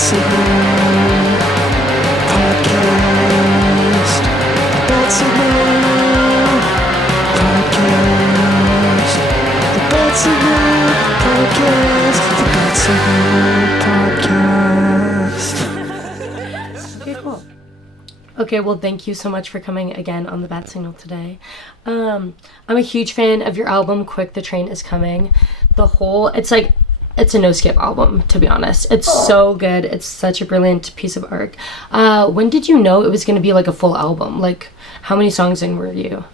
Signal Podcast. The Bad Signal Podcast. The Bad Signal Podcast. The Bad Signal Podcast. Okay, cool. Okay, well, thank you so much for coming again on the Bat Signal today. I'm a huge fan of your album, Quick, the Train is Coming. It's a no-skip album, to be honest. It's so good. It's such a brilliant piece of art. When did you know it was going to be like a full album? Like, how many songs in were you?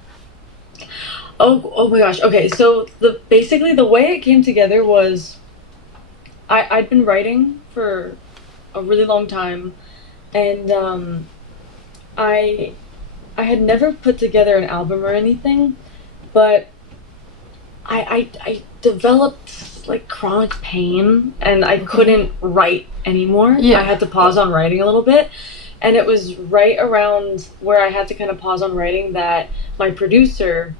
Oh my gosh. Okay, so basically the way it came together was I'd been writing for a really long time, and I had never put together an album or anything, but I developed like chronic pain and I couldn't write anymore. Yeah. I had to pause on writing a little bit, and it was right around where I had to kind of pause on writing that my producer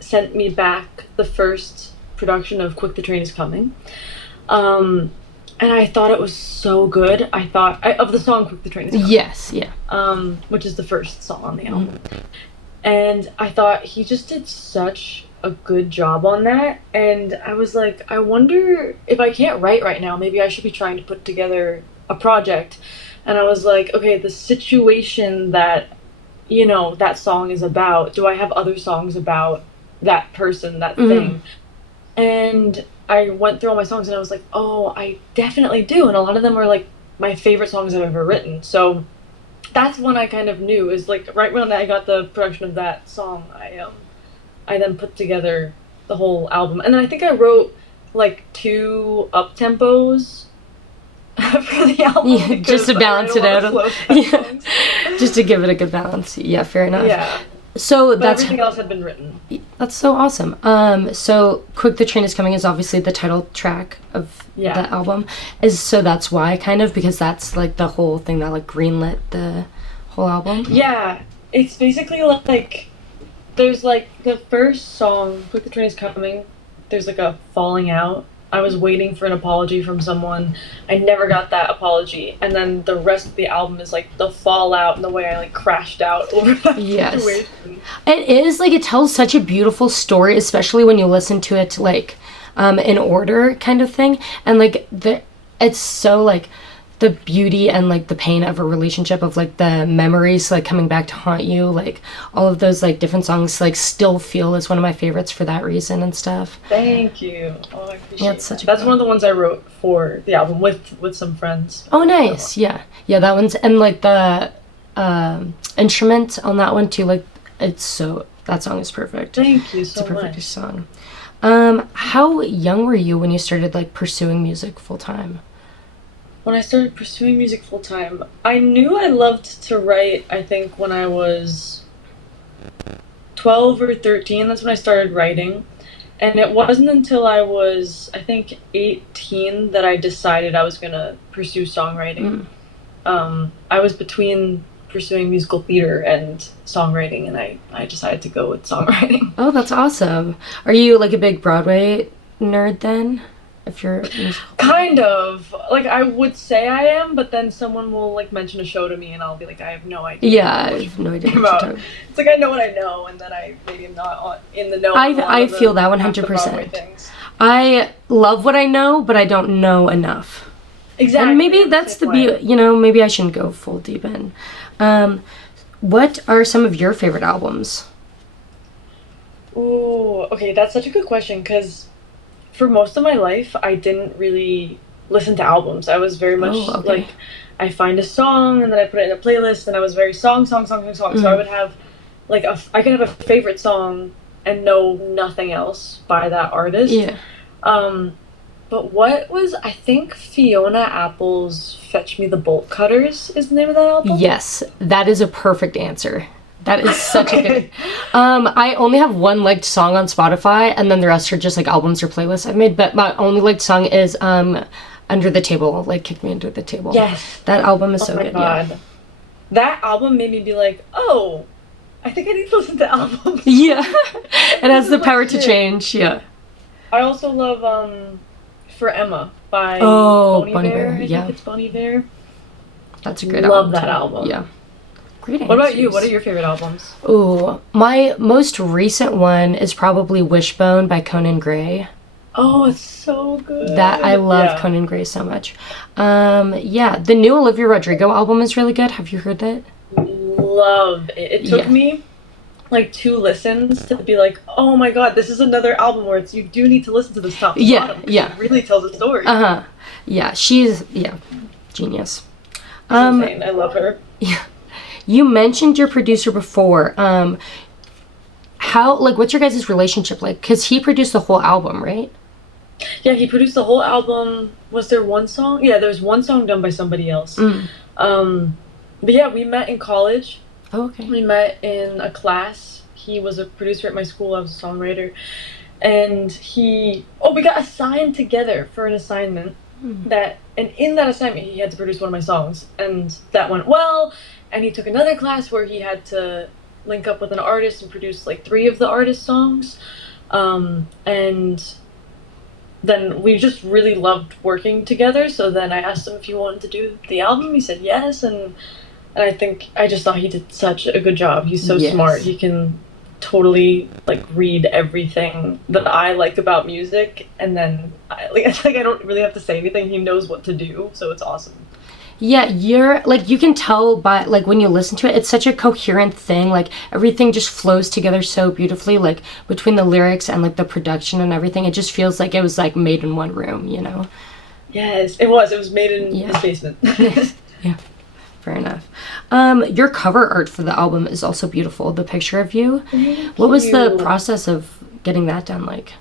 sent me back the first production of Quick, the Train is Coming. And I thought it was so good. Of the song Quick, the Train is Coming. Yes, yeah. Which is the first song on the album. And I thought he just did such a good job on that. And I was like, I wonder if I can't write right now, maybe I should be trying to put together a project. And I was like, okay, the situation that, that song is about, do I have other songs about that person, that thing? And I went through all my songs and I was like, oh, I definitely do. And a lot of them are like my favorite songs I've ever written. So that's when I kind of knew, is like right when I got the production of that song, I then put together the whole album. And then I think I wrote like 2 up-tempos for the album. Yeah, just to balance it out. Yeah. Just to give it a good balance. Yeah, fair enough. Yeah. So but everything else had been written. That's so awesome. So Quick, the Train is Coming is obviously the title track of the album. So that's why, kind of, because that's like the whole thing that like greenlit the whole album. Yeah, it's basically like there's like the first song, Quick, the Train is Coming, there's like a falling out. I was waiting for an apology from someone. I never got that apology. And then the rest of the album is like the fallout and the way I like crashed out over that situation. It is like, it tells such a beautiful story, especially when you listen to it like in order kind of thing. And like it's so like the beauty and like the pain of a relationship, of like the memories like coming back to haunt you, like all of those like different songs like still feel is one of my favorites for that reason and stuff. Thank you. Oh, I appreciate it's That's one of the ones I wrote for the album with some friends. Oh, nice. Yeah, that one's, and like the instrument on that one too, like that song is perfect. Thank you so much. It's a perfect much. song. How young were you when you started like pursuing music full time? When I started pursuing music full time, I knew I loved to write, I think, when I was 12 or 13. That's when I started writing. And it wasn't until I was, I think, 18 that I decided I was going to pursue songwriting. I was between pursuing musical theater and songwriting, and I decided to go with songwriting. Oh, that's awesome. Are you like a big Broadway nerd then? If you're kind of, like, I would say I am, but then someone will like mention a show to me and I'll be like, I have no idea. Yeah, I have no idea what you're It's like I know what I know, and then I maybe am not in the know. I feel that 100%. I love what I know, but I don't know enough. Exactly. And maybe that's the beauty, maybe I shouldn't go full deep in. What are some of your favorite albums? Ooh, okay, that's such a good question, because for most of my life, I didn't really listen to albums. I was very much like, I find a song and then I put it in a playlist, and I was very song. So I would have like I could have a favorite song and know nothing else by that artist. Yeah. But what was, I think Fiona Apple's Fetch Me the Bolt Cutters is the name of that album? Yes, that is a perfect answer. That is such a good... I only have one liked song on Spotify, and then the rest are just like albums or playlists I've made, but my only liked song is Under the Table, like Kick Me Under the Table. Yes. That album is so good. God. Yeah. That album made me be like, oh, I think I need to listen to albums. Yeah. It has the power to change, yeah. I also love For Emma by Oh, Bon Bunny Iver. Bear, I yeah. think it's Bon Iver. That's a great Love album that too. album. Yeah. Great What about you? What are answers. your favorite albums? Ooh, my most recent one is probably Wishbone by Conan Gray. Oh, it's so That I good. love Yeah. Conan Gray so much. Yeah, the new Olivia Rodrigo album is really good. Have you heard it? Love it. It took Yeah. me like 2 listens to be like, oh my god, this is another album where it's you do need to listen to this top to Yeah, bottom because yeah. it really tells a story. Uh-huh. Yeah, she's genius. She's insane. I love her. You mentioned your producer before. How like what's your guys' relationship like? Cuz he produced the whole album, right? Yeah, he produced the whole album. Was there one song? Yeah, there's one song done by somebody else. Mm. But yeah, we met in college. Oh, okay. We met in a class. He was a producer at my school. I was a songwriter. And we got assigned together for an assignment and in that assignment, he had to produce one of my songs. And that went well. And he took another class where he had to link up with an artist and produce like 3 of the artist's songs. And then we just really loved working together. So then I asked him if he wanted to do the album. He said yes. And I just thought he did such a good job. He's so Yes. smart. He can totally like read everything that I like about music, and then it's like I don't really have to say anything. He knows what to do, so it's awesome. Yeah, you're like you can tell by like when you listen to it, it's such a coherent thing. Like everything just flows together so beautifully, like between the lyrics and like the production and everything. It just feels like it was like made in one room, you know? Yes, it was. It was made in Yeah. his basement. Yeah, fair enough. Your cover art for the album is also beautiful. The picture of you. Thank What was the you. process of getting that done like?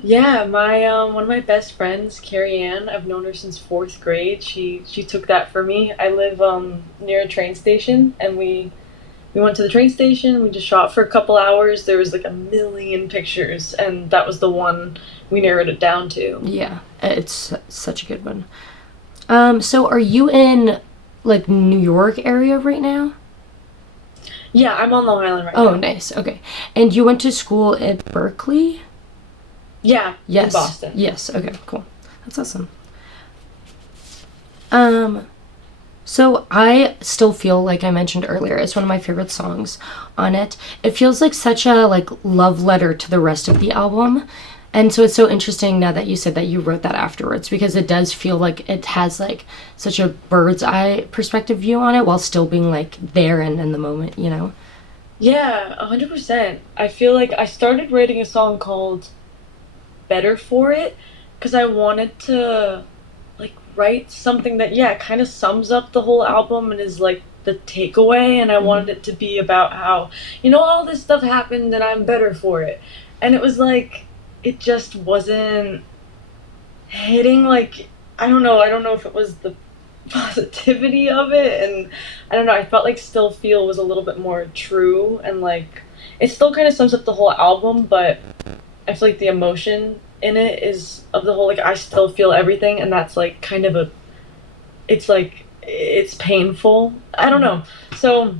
Yeah, my one of my best friends, Carrie Ann, I've known her since 4th grade. She took that for me. I live near a train station, and we went to the train station. We just shot for a couple hours. There was like a million pictures, and that was the one we narrowed it down to. Yeah, it's such a good one. So are you in like New York area right now? Yeah, I'm on Long Island right Oh, now. nice. Okay. And you went to school at Berkeley? Yeah, Yes. in Boston. Yes. Okay, cool. That's awesome. So I still feel like I mentioned earlier, it's one of my favorite songs on it. It feels like such a like love letter to the rest of the album. And so it's so interesting now that you said that you wrote that afterwards because it does feel like it has like such a bird's eye perspective view on it while still being like there and in the moment, you know? Yeah, 100%. I feel like I started writing a song called Better for It because I wanted to like write something that kind of sums up the whole album and is like the takeaway, and I wanted it to be about how all this stuff happened and I'm better for it. And it was like it just wasn't hitting, like I don't know if it was the positivity of it, and I don't know, I felt like Still Feel was a little bit more true, and like it still kind of sums up the whole album, but I feel like the emotion in it is of the whole, like I still feel everything, and that's like kind of it's like it's painful. I don't know. So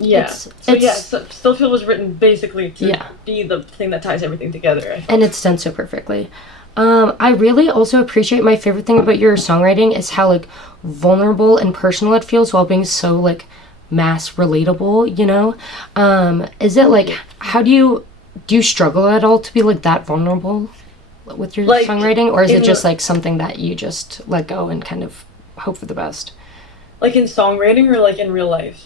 yeah. Still Feel was written basically to be the thing that ties everything together. And it's done so perfectly. I really also appreciate, my favorite thing about your songwriting is how like vulnerable and personal it feels while being so like mass relatable, you know? Is it like, how do you struggle at all to be like that vulnerable with your Like, songwriting? Or is it in- just like something that you just let go and kind of hope for the best? Like in songwriting or like in real life?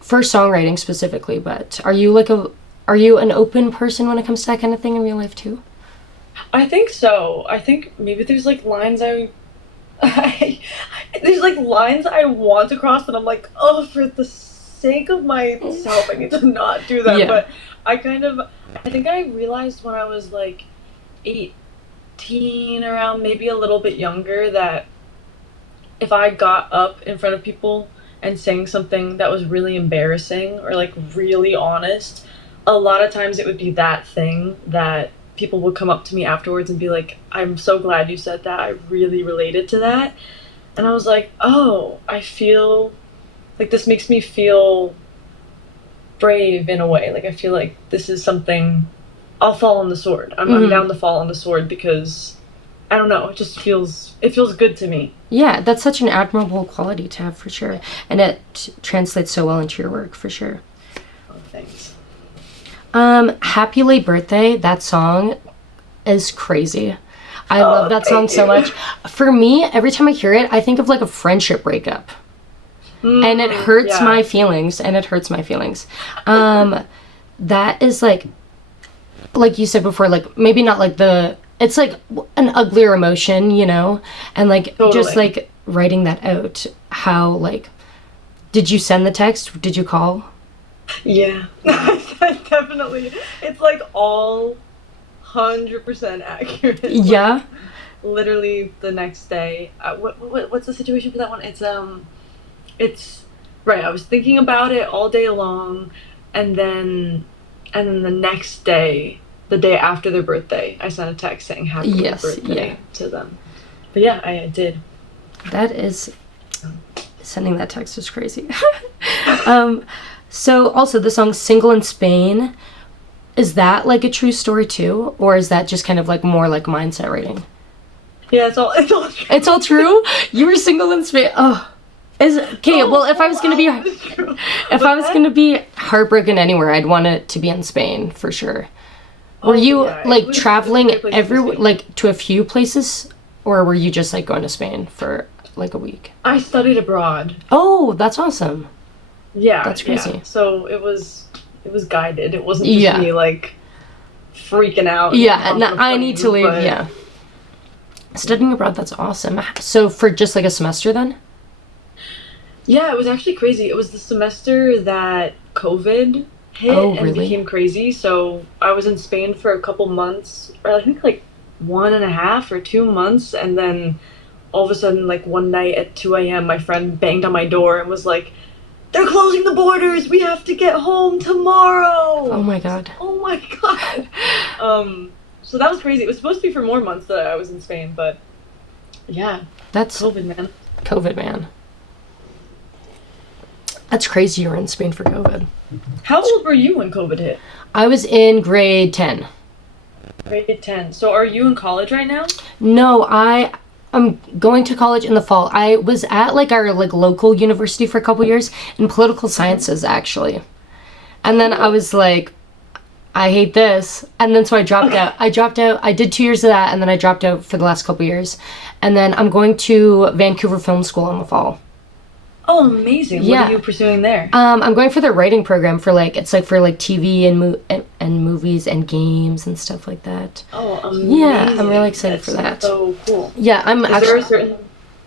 For songwriting specifically, but are you an open person when it comes to that kind of thing in real life too? I think so. I think maybe there's like lines there's like lines I want to cross, but I'm like, oh, for the sake of myself, I need to not do that. Yeah. But I think I realized when I was like 18, around maybe a little bit younger, that if I got up in front of people and sang something that was really embarrassing or like really honest, a lot of times it would be that thing that people would come up to me afterwards and be like, I'm so glad you said that. I really related to that. And I was like, oh, I feel like this makes me feel brave in a way. Like I feel like this is something I'll fall on the sword. I'm down to fall on the sword because I don't know. It feels good to me. Yeah, that's such an admirable quality to have for sure, and it translates so well into your work for sure. Oh, thanks. Happy Late Birthday, that song is crazy. I love that song so much. For me, every time I hear it, I think of like a friendship breakup. And it hurts my feelings, that is like you said before, like maybe not like it's like an uglier emotion, you know? And like just like writing that out, how like, did you send the text? Did you call? Yeah. Definitely. It's like all 100% accurate. Yeah. Literally the next day. What's the situation for that one? It's right. I was thinking about it all day long, and then the next day, the day after their birthday, I sent a text saying happy birthday to them. But yeah, I did. That is, sending that text is crazy. So also the song Single in Spain, is that like a true story too? Or is that just kind of like more like mindset writing? Yeah, it's all true. It's all true? You were single in Spain? Oh. Well, if I was gonna be heartbroken anywhere, I'd want it to be in Spain for sure. Were you like traveling everywhere, like to a few places, or were you just like going to Spain for like a week? I studied abroad. Oh, that's awesome. Yeah, that's crazy. Yeah. So it was guided. It wasn't just me like freaking out. Yeah, and I need to leave. Yeah, studying abroad, that's awesome. So for just like a semester then? Yeah, it was actually crazy. It was the semester that COVID hit and became crazy. So I was in Spain for a couple months, or I think like 1.5 or 2 months, and then all of a sudden, like one night at 2 a.m., my friend banged on my door and was like, "They're closing the borders. We have to get home tomorrow." Oh my god. Oh my god. So that was crazy. It was supposed to be for more months that I was in Spain, but yeah, that's COVID, man. COVID, man. That's crazy you were in Spain for COVID. How old were you when COVID hit? I was in grade 10. Grade 10. So are you in college right now? No, I'm going to college in the fall. I was at like our like local university for a couple years in political sciences actually. And then I was like, I hate this. And then so I dropped out. I did 2 years of that, and then I dropped out for the last couple years. And then I'm going to Vancouver Film School in the fall. Oh, amazing. Yeah. What are you pursuing there? I'm going for the writing program for like, it's like for like TV and movies and games and stuff like that. Oh, amazing. Yeah, I'm really excited for that. So cool. Yeah, Is there a certain...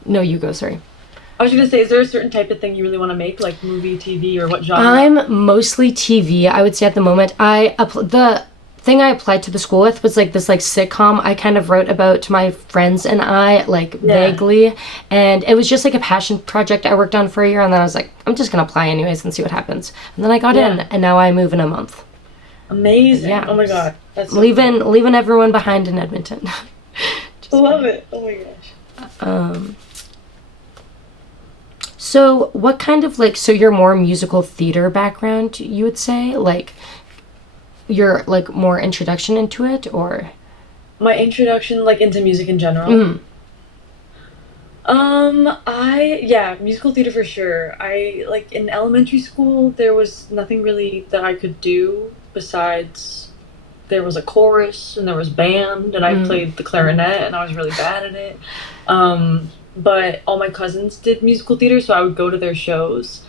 No, you go, sorry. I was going to say, is there a certain type of thing you really want to make, like movie, TV, or what genre? I'm mostly TV, I would say at the moment. The thing I applied to the school with was like this like sitcom I kind of wrote about to my friends and I like vaguely, and it was just like a passion project I worked on for a year, and then I was like, I'm just gonna apply anyways and see what happens, and then I got in, and now I move in a month. Amazing. Yeah. Oh my god, that's so leaving everyone behind in Edmonton. Love it. Oh my gosh. So what kind of like, so you're more musical theater background, you would say, like your like more introduction into it, or my introduction like into music in general? Musical theater for sure. I like in elementary school there was nothing really that I could do besides there was a chorus and there was band, and I played the clarinet and I was really bad at it. But all my cousins did musical theater, so I would go to their shows,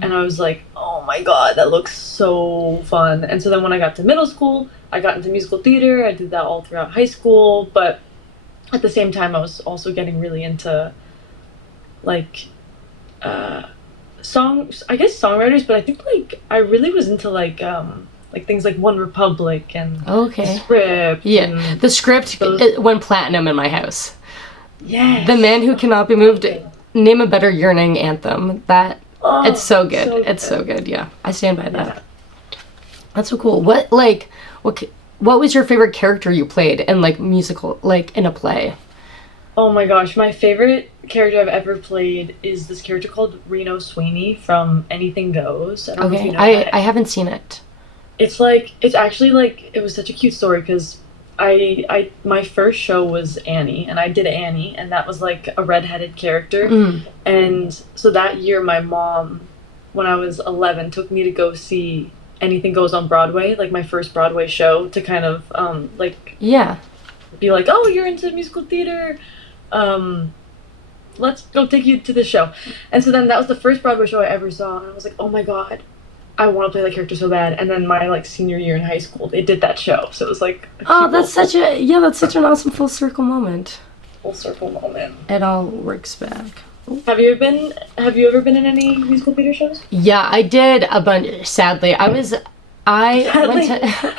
and I was like, oh my god, that looks so fun. And so then when I got to middle school, I got into musical theater. I did that all throughout high school, but at the same time I was also getting really into like songwriters, but I think like I really was into like things like One Republic and The Script. Yeah, The Script went platinum in my house. Yes. The Man Who Cannot Be Moved. Name a better yearning anthem. It's so good. It's so good. Yeah, I stand by that. Yeah. That's so cool. What was your favorite character you played in like musical, like in a play? Oh my gosh, my favorite character I've ever played is this character called Reno Sweeney from Anything Goes. I don't know if you know that. I haven't seen it. it's actually like it was such a cute story because my first show was Annie, and I did Annie, and that was like a redheaded character. Mm. And so that year, my mom, when I was 11, took me to go see Anything Goes on Broadway, like my first Broadway show, to kind of like Yeah. be like, oh, you're into musical theater. Let's go take you to this show. And so then that was the first Broadway show I ever saw, and I was like, oh my god, I want to play that character so bad. And then my like senior year in high school, they did that show, so it was like a Oh, cute that's little that's such an awesome full circle moment. full circle moment. It all works back. Have you ever been in any musical theater shows? Yeah, I did a bunch. Sadly, I went to.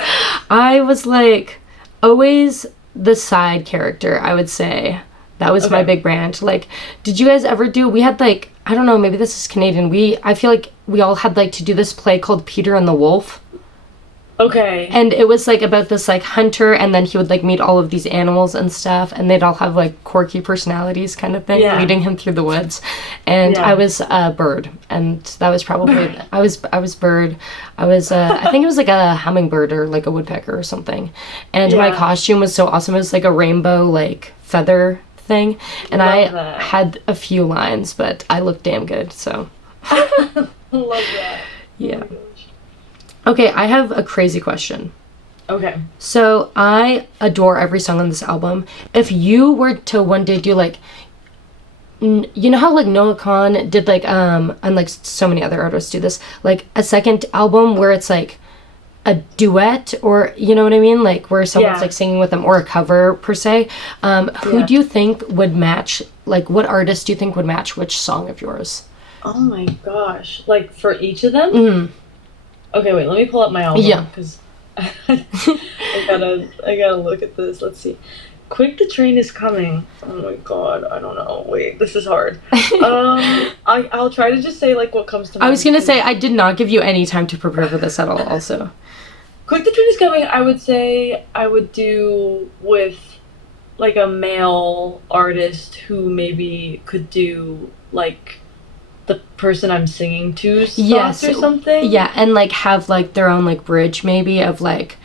I was like always the side character, I would say. That was my Okay. big brand. Like, did you guys ever do? We had like, I don't know, maybe this is Canadian. I feel like we all had like to do this play called Peter and the Wolf. Okay. And it was like about this like hunter, and then he would like meet all of these animals and stuff, and they'd all have like quirky personalities kind of thing, Yeah. leading him through the woods. And Yeah. I was a bird, and that was probably I was bird. I was I think it was like a hummingbird or like a woodpecker or something. And my Yeah. costume was so awesome. It was like a rainbow like feather thing, and I Love that. had a few lines, but I looked damn good. So Love that. yeah. Oh my gosh. Okay, I have a crazy question. Okay. So I adore every song on this album. If you were to one day do like, you know how like Noah Kahan did like and like so many other artists do this, like a second album where it's like a duet, or you know what I mean, like where someone's Yeah. like singing with them, or a cover per se. Who Yeah. do you think would match? Like, what artist do you think would match which song of yours? Oh my gosh. Like for each of them? Mm. Okay, wait, let me pull up my album. Yeah. Because I gotta look at this. Let's see. Quick, the train is coming. Oh my god, I don't know. Wait, this is hard. I'll try to just say like what comes to mind. I was gonna say because- I did not give you any time to prepare for this at all. Also, Quick, the train is coming. I would say I would do with like a male artist who maybe could do like the person I'm singing to's Yes. thoughts or something. yeah, and like have like their own like bridge maybe of like,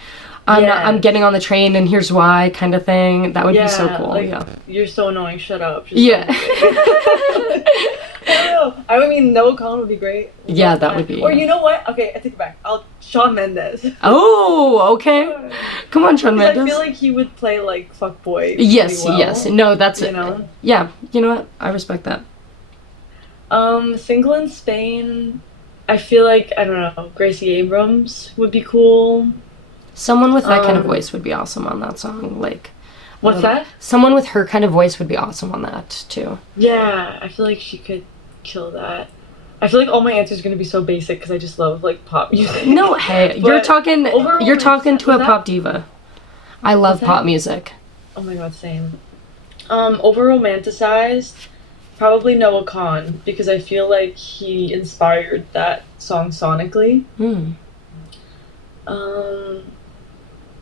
I'm Yes. getting on the train and here's why kind of thing. That would be so Yeah, cool. like, Yeah. You're so annoying. Shut up. Just Yeah. I don't know. I mean, Noah Kahan would be great. Yeah, that would be, Or yeah. you know what? Okay, I take it back. Shawn Mendes. Oh, okay. Come on, Shawn Because Mendes. I feel like he would play like fuckboy. Yes, pretty well, yes. No, that's You know. Yeah, you know what? I respect that. Single in Spain. I feel like I don't know. Gracie Abrams would be cool. Someone with that kind of Um, voice would be awesome on that song. Like, What's that? someone with her kind of voice would be awesome on that too. Yeah, I feel like she could kill that. I feel like all my answers are gonna be so basic because I just love like pop music. No, hey, you're But talking. overall, You're talking to a was that- pop diva. I love that? pop music. Oh my god, same. Over romanticized, probably Noah Kahan because I feel like he inspired that song sonically. Hmm.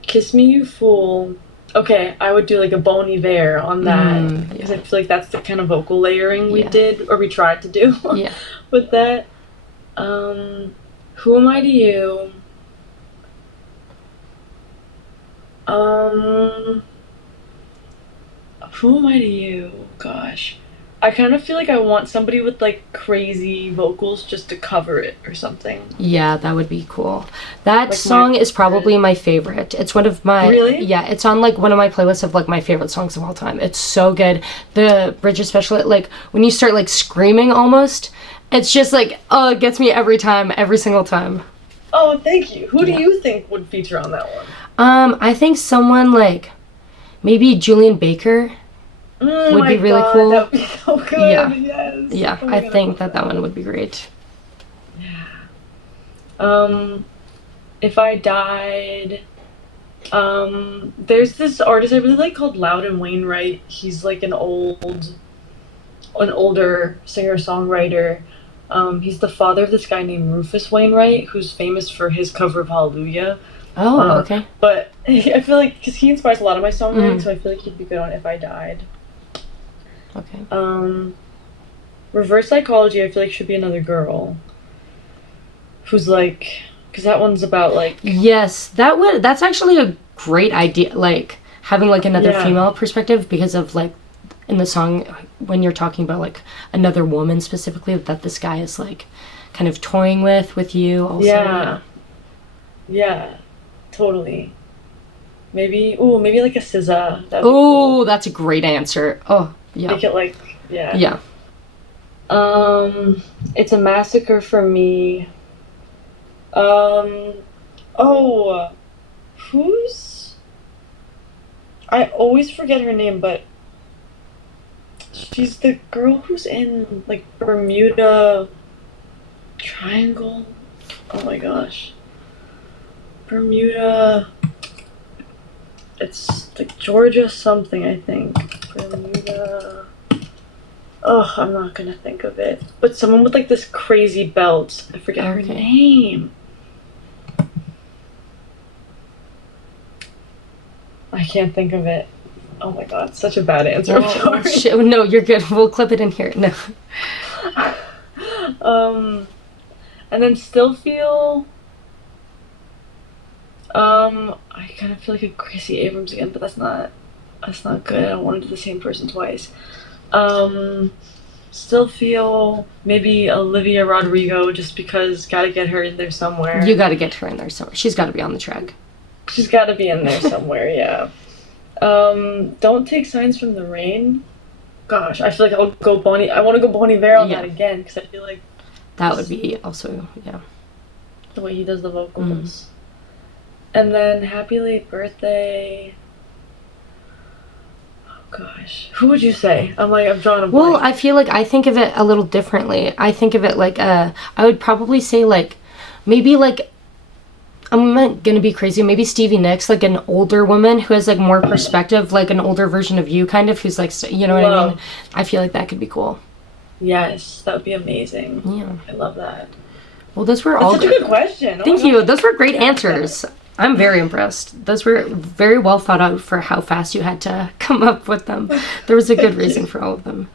Kiss Me You Fool. Okay, I would do like a Bon Iver on that because I feel like that's the kind of vocal layering we Yeah. did or we tried to do Yeah. with that. Who Am I to You? Who Am I to You? Gosh. I kind of feel like I want somebody with like crazy vocals just to cover it or something. Yeah, that would be cool. That my song is probably my favorite. It's one of my Really? Yeah, it's on like one of my playlists of like my favorite songs of all time. It's so good. The bridge especially, like when you start like screaming almost, it's just like, oh, it gets me every time, every single time. Oh, thank you. Who do Yeah. you think would feature on that one? I think someone like maybe Julian Baker. Oh Would my be really God, cool. That would be so good. Yeah. Yes. Yeah, Oh my I God, think love that one would be great. If I died, there's this artist I really like called Loudon Wainwright. He's like an older singer-songwriter. He's the father of this guy named Rufus Wainwright, who's famous for his cover of Hallelujah. Oh, okay. But I feel like, because he inspires a lot of my songwriting, Mhm. so I feel like he'd be good on If I Died. Okay. Reverse Psychology, I feel like should be another girl who's like Because that one's about like Yes, that's actually a great idea, like having like another Yeah. female perspective, because of like in the song when you're talking about like another woman specifically that this guy is like kind of toying with you also. yeah, totally. Maybe like a SZA. That'd be Oh, cool. that's a great answer. Oh, yeah. Make it like yeah. Yeah. It's a massacre for me. Um, oh, who's? I always forget her name, but she's the girl who's in like Bermuda Triangle. Oh my gosh, Bermuda. It's like Georgia something, I think. Bermuda. Oh, I'm not gonna think of it. But someone with like this crazy belt. I forget her Okay. name. I can't think of it. Oh my god, such a bad answer. I'm Oh, sorry. no, you're good. We'll clip it in here. No. um, and then still feel. I kind of feel like a Gracie Abrams again, but that's not good. I don't want to do the same person twice. Um, Still feel maybe Olivia Rodrigo just because gotta get her in there somewhere. You got to get her in there somewhere. She's got to be on the track. She's gotta be in there somewhere, yeah. Don't take signs from the rain. Gosh, I feel like I'll go Bonnie. I want to go Bonnie Bear on Yeah. that again because I feel like That would be also, yeah. the way he does the vocals. And then Happy Late Birthday. Oh gosh, who would you say? I'm drawing a Well, blank. I feel like I think of it a little differently. I think of it like I would probably say like maybe like I'm not gonna be crazy. Maybe Stevie Nicks, like an older woman who has like more perspective, like an older version of you, kind of, who's like, you know what I mean? Whoa. I feel like that could be cool. Yes, that would be amazing. Yeah. I love that. Well, those were That's all such a good. good question. Oh Thank my you. gosh. Those were great answers. I'm very impressed. Those were very well thought out for how fast you had to come up with them. There was a good Thank reason you. for all of them.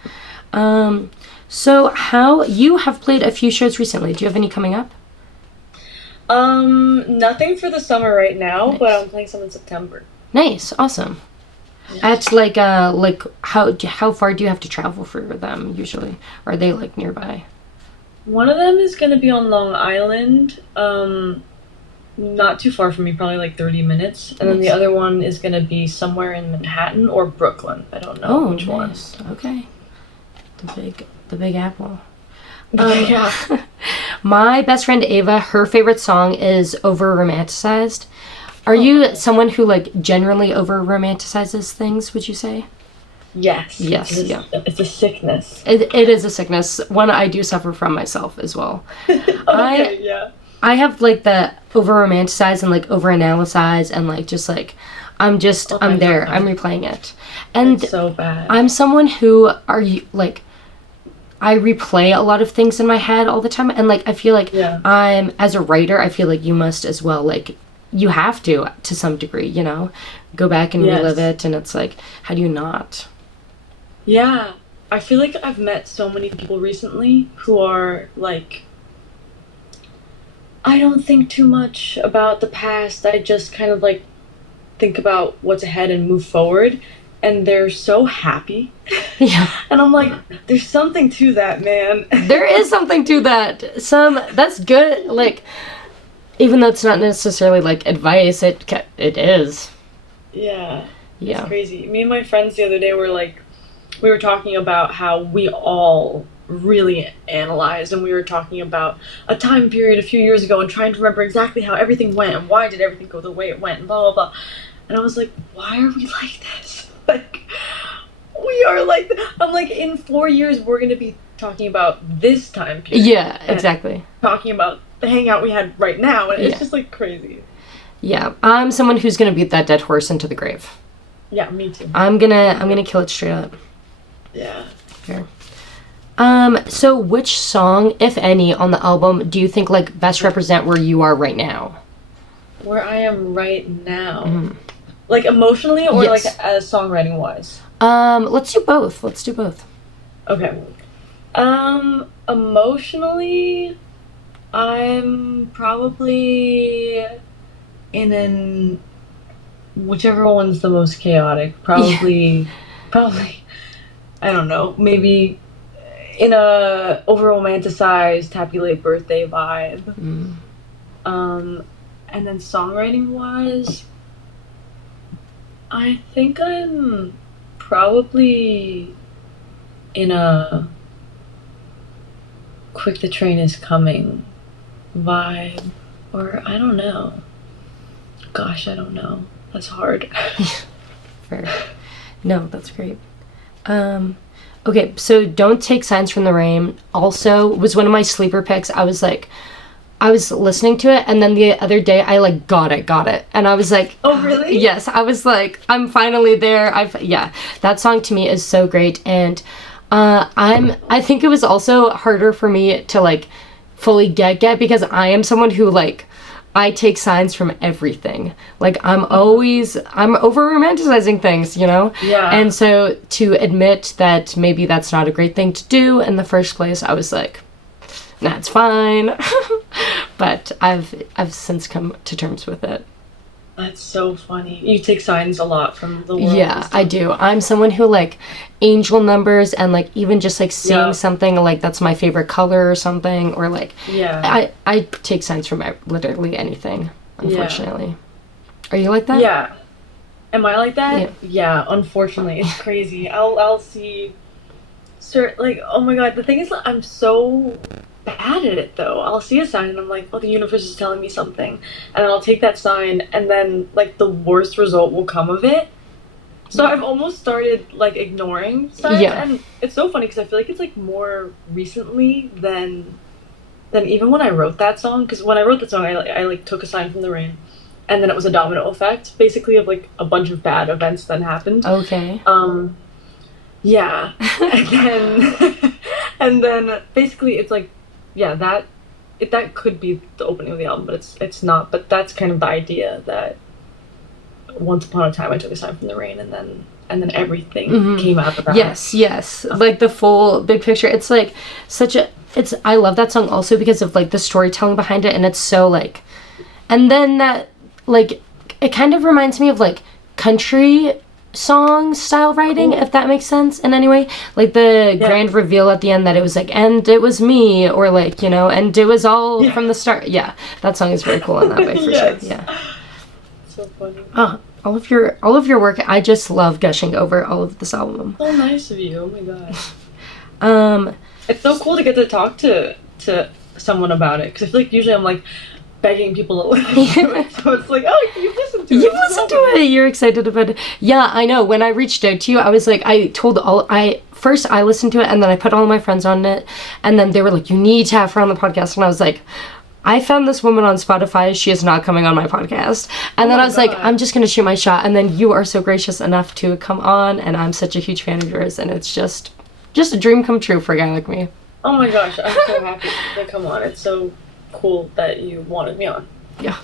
So how you have played a few shows recently. Do you have any coming up? Nothing for the summer right now, but Nice. I'm playing some in September. Nice, awesome. At like how far do you have to travel for them usually? Or are they like nearby? One of them is gonna be on Long Island, not too far from me, probably like 30 minutes. And then the Nice. other one is gonna be somewhere in Manhattan or Brooklyn. I don't know Oh, which one. nice. Okay. The Big Apple. Um, Yeah. My best friend Ava, her favorite song is Over Romanticized. Are you someone who like generally over romanticizes things, would you say? Yes. Yes, It's a, yeah. It's a sickness. It is a sickness, one I do suffer from myself as well. Okay, yeah. I have like the over romanticize and like over analyze and like just like I'm my there, God. I'm replaying it. And It's so bad. I'm someone who like I replay a lot of things in my head all the time, and like I feel like Yeah. I'm as a writer, I feel like you must as well, like you have to some degree, you know, go back and Yes. relive it, and it's like how do you not? Yeah. I feel like I've met so many people recently who are like, I don't think too much about the past. I just kind of like think about what's ahead and move forward. And they're so happy. Yeah. And I'm like, there's something to that, man. There is something to that. That's good. Like, even though it's not necessarily like advice, it is. Yeah. Yeah. It's crazy. Me and my friends the other day were like, we were talking about how we all really analyzed, and we were talking about a time period a few years ago and trying to remember exactly how everything went and why did everything go the way it went and blah, blah, blah. And I was like, why are we like this? Like, we are like, I'm like, in 4 years, we're going to be talking about this time period. Yeah. And Exactly. talking about the hangout we had right now. And it's Yeah. just like crazy. Yeah. I'm someone who's gonna beat that dead horse into the grave. Yeah, me too. I'm gonna kill it straight up. Yeah. Here. So which song, if any, on the album do you think like best represent where you are right now? Where I am right now. Mhm. Like emotionally or Yes. like as songwriting wise? Let's do both. Let's do both. Okay. Emotionally, I'm probably in an whichever one's the most chaotic. Probably, I don't know, maybe in a over romanticized happy late birthday vibe. Mm. And then songwriting wise, I think I'm probably in a quick the train is coming vibe, or I don't know. Gosh, I don't know. That's hard. Fair. No, that's great. Okay, so Don't Take Signs from the Rain also was one of my sleeper picks. I was listening to it, and then the other day I like got it. And I was like, Oh, really? yes, I was like, I'm finally there. Yeah, that song to me is so great. And I think it was also harder for me to like fully get because I am someone who like, I take signs from everything. Like I'm over romanticizing things, you know? Yeah. And so to admit that maybe that's not a great thing to do in the first place, I was like, nah, it's fine. But I've since come to terms with it. That's so funny. You take signs a lot from the world. Yeah, I do. I'm someone who like angel numbers and like even just like seeing Yeah. something like that's my favorite color or something, or like Yeah. I take signs from literally anything, unfortunately. Are you like that? Yeah. Am I like that? Yeah. Yeah, unfortunately. It's crazy. I'll see like, oh my god, the thing is I'm so bad at it though. I'll see a sign and I'm like, oh, the universe is telling me something. And then I'll take that sign and then like the worst result will come of it. So I've almost started like ignoring signs. Yeah. And it's so funny because I feel like it's like more recently than even when I wrote that song. Because when I wrote that song, I like took a sign from the rain. And then it was a domino effect, basically, of like a bunch of bad events that happened. Okay. Yeah. And then basically it's like, yeah, that could be the opening of the album, but it's not. But that's kind of the idea that once upon a time I took a sign from the rain, and then everything came out of that. Yes. Like the full big picture. It's like I love that song also because of like the storytelling behind it, and it's so like, and then that like it kind of reminds me of like country song style writing, if that makes sense in any way. Like the grand reveal at the end that it was like, and it was me, or like, you know, and it was all from the start. Yeah, that song is very cool in that way for Yes. sure. Yeah. So funny. Oh, all of your work, I just love gushing over all of this album. So nice of you. Oh my god. It's so cool to get to talk to someone about it, because I feel like usually I'm like begging people to listen to it. So it's like, oh, you've listened to it. You've listened to it. You're excited about it. Yeah, I know. When I reached out to you, I was like, first I listened to it, and then I put all my friends on it, and then they were like, you need to have her on the podcast. And I was like, I found this woman on Spotify. She is not coming on my podcast. And then I was like, I'm just going to shoot my shot. And then you are so gracious enough to come on, and I'm such a huge fan of yours. And it's just a dream come true for a guy like me. Oh my gosh, I'm so happy to come on. It's so cool that you wanted me on. Yeah.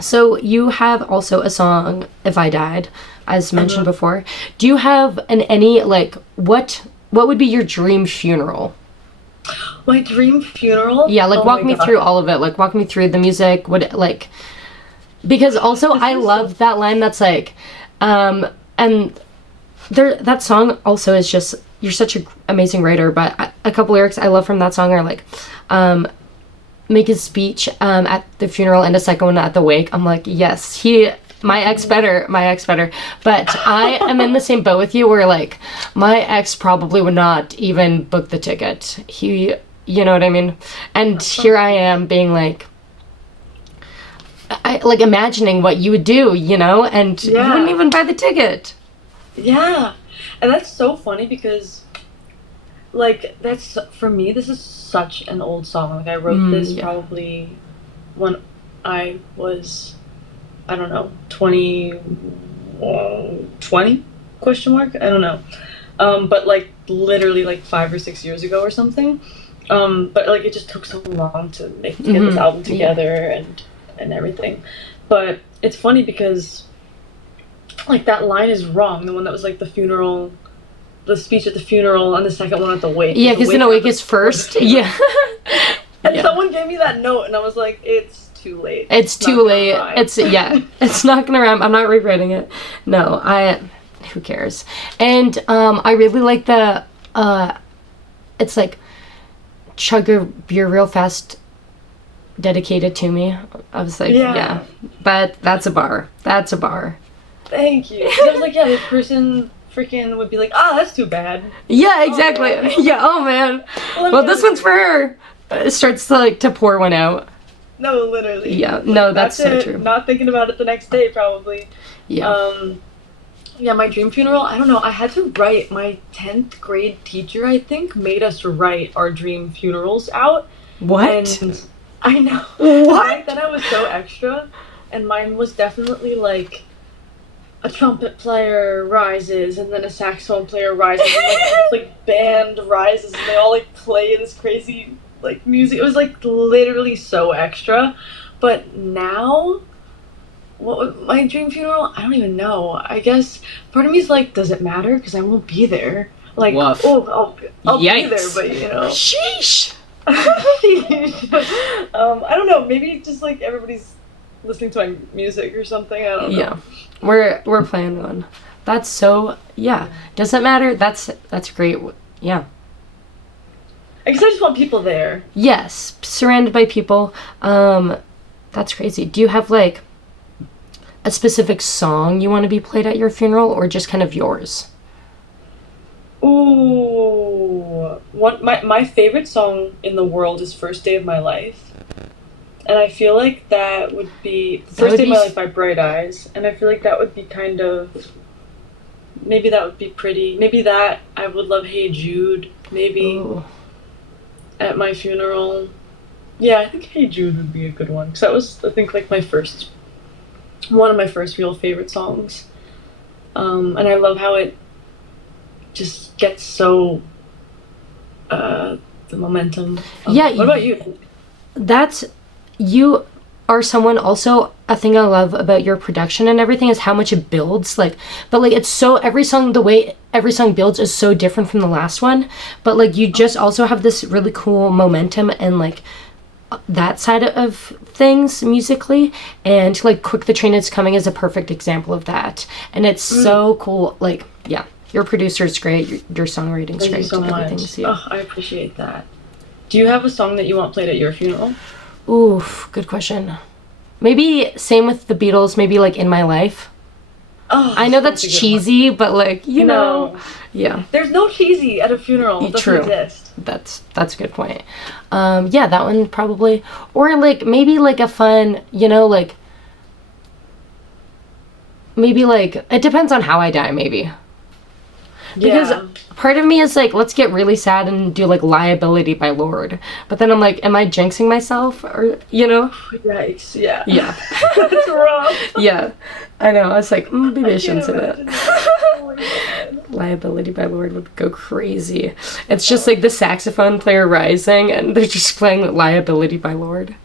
So you have also a song, If I Died, as mentioned before. Do you have any, like, what would be your dream funeral? My dream funeral? Yeah, like, Oh walk my me God. through all of it. Like, walk me through the music. Because also I love that line that's like, and that song also is just, you're such an amazing writer, but a couple lyrics I love from that song are like, make his speech at the funeral and a second one at the wake. I'm like, yes, my ex better. But I am in the same boat with you where like my ex probably would not even book the ticket. You know what I mean? And here I am being like, I like imagining what you would do, you know, and you wouldn't even buy the ticket. Yeah. And that's so funny because, like, that's, for me, this is such an old song. Like, I wrote this probably when I was, I don't know, 20, question mark? I don't know. But, like, literally, like, 5 or 6 years ago or something. But, like, it just took so long to get this album together and everything. But it's funny because, like, that line is wrong. The one that was, like, the speech at the funeral, and the second one at the wake. Yeah, because the wake is first. Yeah. And someone someone gave me that note, and I was like, it's too late. It's not too gonna late. rhyme. It's not gonna rhyme. I'm not rewriting it. No, who cares? And I really like the it's like chug a beer real fast, dedicated to me. I was like, yeah, that's a bar. That's a bar. Thank you. 'Cause I was like, yeah, this person freaking would be like, that's too bad. Yeah, exactly. man. Yeah, oh man. Well, this one's for her. It starts to pour one out. No, literally. Yeah, no, that's so it. true. Not thinking about it the next day, probably. Yeah. Yeah, my dream funeral, I don't know, I had to write, my 10th grade teacher, I think, made us write our dream funerals out. What? And I know. What? Back then I was so extra, and mine was definitely like, a trumpet player rises, and then a saxophone player rises, and this like band rises, and they all like play this crazy like music. It was like literally so extra. But now, what would my dream funeral? I don't even know. I guess part of me is like, does it matter? Because I won't be there. Like, Woof. I'll be Yikes. there, but you know. Sheesh. I don't know. Maybe just like everybody's listening to my music or something. I don't know. Yeah, we're playing one. That's so Does that matter? That's great. Yeah. I guess I just want people there. Yes, surrounded by people. That's crazy. Do you have like a specific song you want to be played at your funeral, or just kind of yours? Ooh, my favorite song in the world is "First Day of My Life," and I feel like that would be "First Day of My Life" by Bright Eyes, and I feel like that would be kind of, maybe that would be pretty. Maybe that I would love "Hey Jude." Maybe Ooh. at my funeral. Yeah, I think "Hey Jude" would be a good one, because that was, I think, like one of my first real favorite songs, and I love how it just gets so the momentum. Yeah. What about you? You are someone also, a thing I love about your production and everything is how much it builds, like, but like it's so, the way every song builds is so different from the last one, but like you just also have this really cool momentum and like that side of things musically, and like Quick the Train Is Coming is a perfect example of that, and it's so cool. Like, yeah, your producer's great, your songwriting's Thank great, you so much. everything's, yeah. Oh, I appreciate that. Do you have a song that you want played at your funeral? Oof, good question. Maybe same with the Beatles, maybe like In My Life. Oh, I know that's a good one. cheesy, but like, you know, No. yeah. There's no cheesy at a funeral. It doesn't True. exist. That's a good point. Yeah, that one probably, or like maybe like a fun, you know, like maybe like it depends on how I die, maybe. Because part of me is like, let's get really sad and do like Liability by Lord, but then I'm like, am I jinxing myself, or you know? Yikes! Yeah. Yeah. That's rough. Yeah, I know. I was like, maybe I shouldn't say imagine that. Oh my God. Liability by Lord would go crazy. It's just like the saxophone player rising and they're just playing Liability by Lord.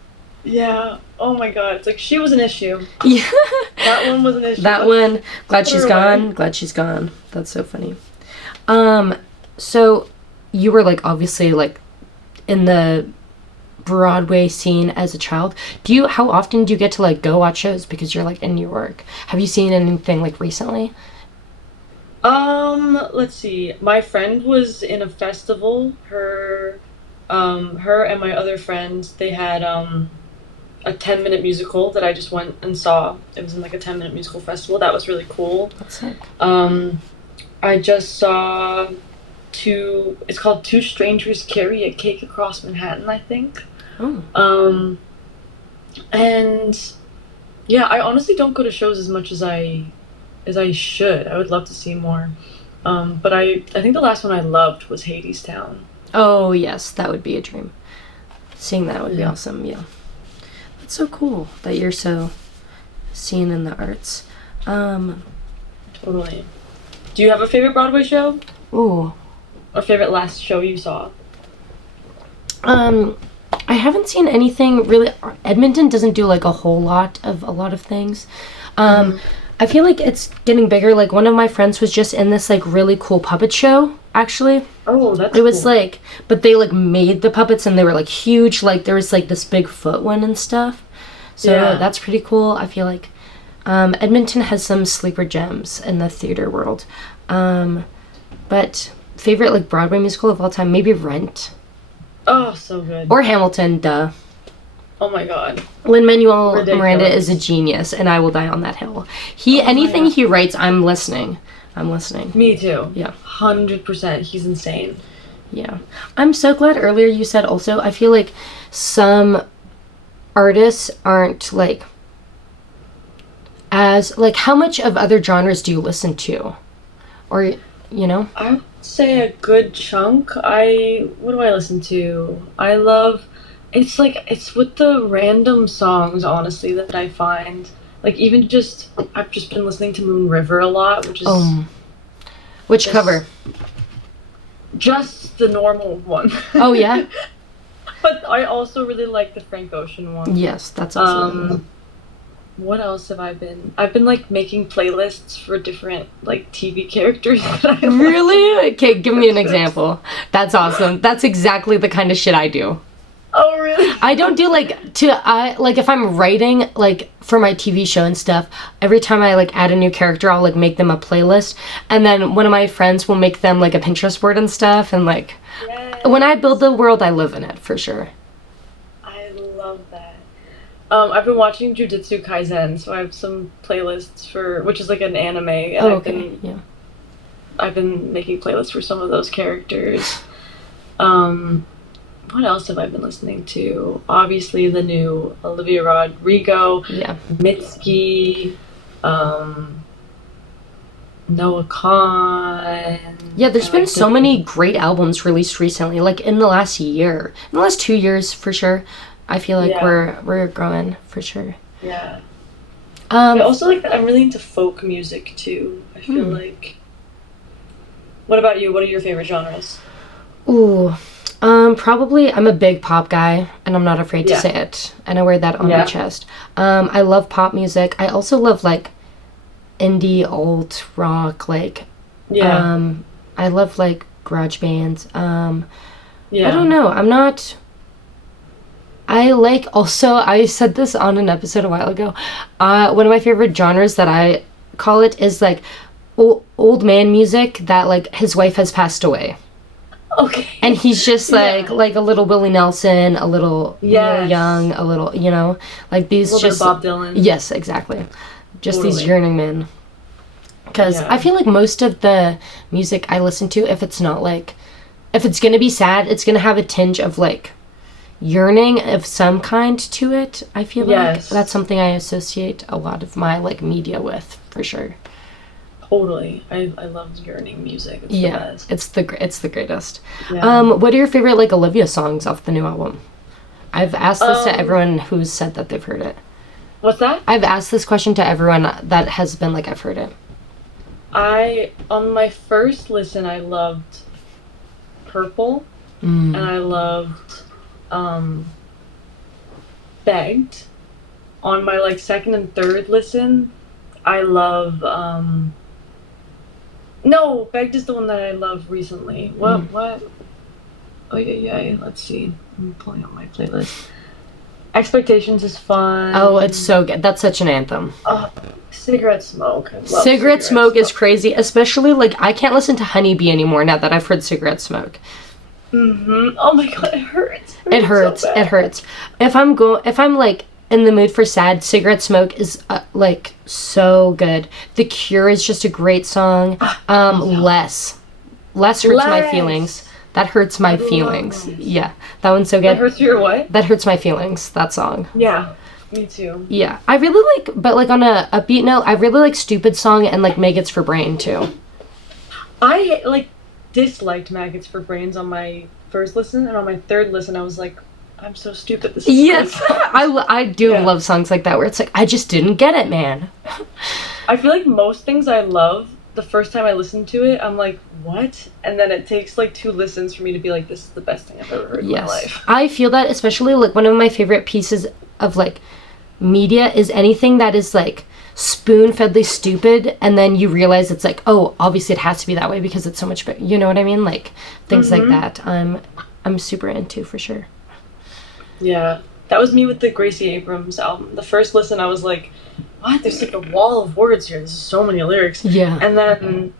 Yeah. Oh my God. It's like she was an issue. Yeah. That one was an issue. That one, glad put she's her gone. away. Glad she's gone. That's so funny. So you were like obviously like in the Broadway scene as a child. How often do you get to like go watch shows because you're like in New York? Have you seen anything like recently? Let's see. My friend was in a festival. Her and my other friends, they had a 10-minute musical that I just went and saw. It was in like a 10-minute musical festival. That was really cool. That's sick. I just saw it's called Two Strangers Carry a Cake Across Manhattan, I think. Oh. And yeah, I honestly don't go to shows as much as I should. I would love to see more. But I think the last one I loved was Hadestown. Oh yes, that would be a dream. Seeing that would be Yeah. awesome. Yeah, that's so cool that you're so seen in the arts. Totally. Do you have a favorite Broadway show? Ooh. Or favorite last show you saw? I haven't seen anything really. Edmonton doesn't do like a lot of things. I feel like it's getting bigger. Like, one of my friends was just in this, like, really cool puppet show, actually. Oh, that's It was cool. like, but they like made the puppets and they were like huge. Like, there was like this Bigfoot one and stuff. So Yeah. that's pretty cool. I feel like Edmonton has some sleeper gems in the theater world. But favorite like Broadway musical of all time, maybe Rent Oh, so good. or Hamilton. Duh. Oh my god. Lin-Manuel Ridiculous. Miranda is a genius, and I will die on that hill. my Anything God. he writes, I'm listening. I'm listening. Me too. Yeah. 100%. He's insane. Yeah. I'm so glad earlier you said also, I feel like some artists aren't like as like, how much of other genres do you listen to? Or, you know? I would say a good chunk. What do I listen to? I love, it's with the random songs, honestly, that I find. Like, even just, I've just been listening to Moon River a lot, which is Which Just- cover? just the normal one. Oh, yeah? But I also really like the Frank Ocean one. Yes, that's also What else have I been? I've been like making playlists for different like TV characters that I like. Really? Okay, give me an example. That's awesome. That's exactly the kind of shit I do. Oh really? I don't do like if I'm writing like for my TV show and stuff, every time I like add a new character, I'll like make them a playlist, and then one of my friends will make them like a Pinterest board and stuff, and like Yes. when I build the world, I live in it for sure. I love that. I've been watching Jujutsu Kaisen, so I have some playlists for which is like an anime, and Oh, okay, yeah. I've been making playlists for some of those characters. What else have I been listening to? Obviously, the new Olivia Rodrigo, Yeah. Mitski, Noah Khan. Yeah, there's I been like so the- many great albums released recently, like in the last year. In the last 2 years for sure. I feel like Yeah. we're growing for sure. Yeah. I Um also like that I'm really into folk music too. I feel like. What about you? What are your favorite genres? ooh. Probably I'm a big pop guy and I'm not afraid to Yeah. say it. And I wear that on my Yeah. chest. I love pop music. I also love like indie alt rock, like Yeah. I love like garage bands. Yeah. I don't know. I like also, I said this on an episode a while ago. One of my favorite genres that I call it is like old man music that like his wife has passed away. Okay. And he's just Yeah. like a little Willie Nelson, a little Neil Yes. Young, a little, you know, like these a little just bit of Bob Dylan. Yes, exactly. Just these Totally. yearning men. Because Yeah. I feel like most of the music I listen to, if it's not like, if it's gonna be sad, it's gonna have a tinge of like yearning of some kind to it. I feel like Yes. that's something I associate a lot of my like media with for sure. Totally. I love yearning music. It's Yeah, the best. it's the greatest. Yeah. What are your favorite like Olivia songs off the new album? I've asked this to Um, everyone who's said that they've heard it. What's that? I've asked this question to everyone that has been like, I've heard it. On my first listen I loved Purple and I loved Begged. On my like second and third listen, I love no, Begged is the one that I love recently. What? Oh yeah, let's see. I'm pulling up my playlist. Expectations is fun. Oh, it's so good. That's such an anthem. Cigarette Smoke. I love Cigarette Smoke is crazy, especially like I can't listen to Honeybee anymore now that I've heard Cigarette Smoke. Oh my god, it hurts. It hurts. So It bad. hurts. If I'm like in the mood for sad, Cigarette Smoke is like so good. The Cure is just a great song. Less hurts my Less. feelings. That hurts my feelings. Less. Yeah, that one's so That good. hurts your what? That hurts my feelings. That song. Yeah, me too. Yeah, I really like, but like on a upbeat note, I really like Stupid Song and like Maggots for Brain too. I like disliked Maggots for Brains on my first listen, and on my third listen, I was like, I'm so stupid. This is Yes, crazy. I do Yeah. love songs like that where it's like I just didn't get it, man. I feel like most things I love, the first time I listen to it, I'm like, what? And then it takes like 2 listens for me to be like, this is the best thing I've ever heard in my Yes, life. I feel that especially like one of my favorite pieces of like media is anything that is like spoon-fedly stupid, and then you realize it's like, oh, obviously it has to be that way because it's so much better. You know what I mean? Like things like that. I'm super into for sure. Yeah, that was me with the Gracie Abrams album. The first listen, I was like, what? There's like a wall of words here. There's so many lyrics. Yeah. And then